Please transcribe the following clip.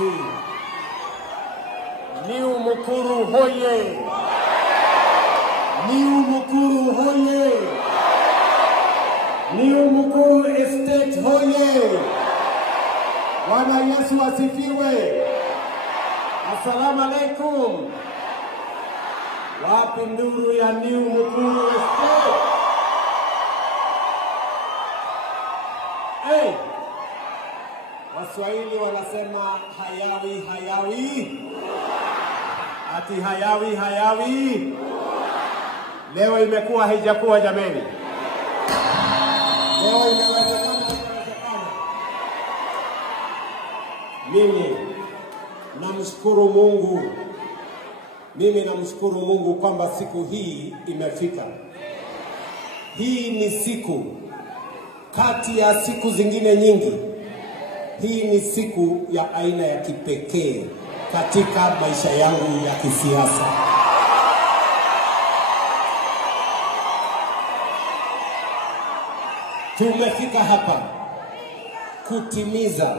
basi. New Mukuru hoye! New Mukuru hoye! New Mukuru Estate hoye! Bwana Yesu asifiwe! Assalamu alaikum! Wapi nduru ya New Mukuru Estate? Hey! Waswahili wanasema hayawi hayawi. Ati hayawi hayawi. Leo imekuwa haijakuwa jameni. Leo inawezekana. Mimi namshukuru Mungu. Mimi namshukuru Mungu kwamba siku hii imefika. Hii ni siku kati ya siku zingine nyingi. Hii ni siku ya aina ya kipekee katika maisha yangu ya kisiasa. Tumefika hapa kutimiza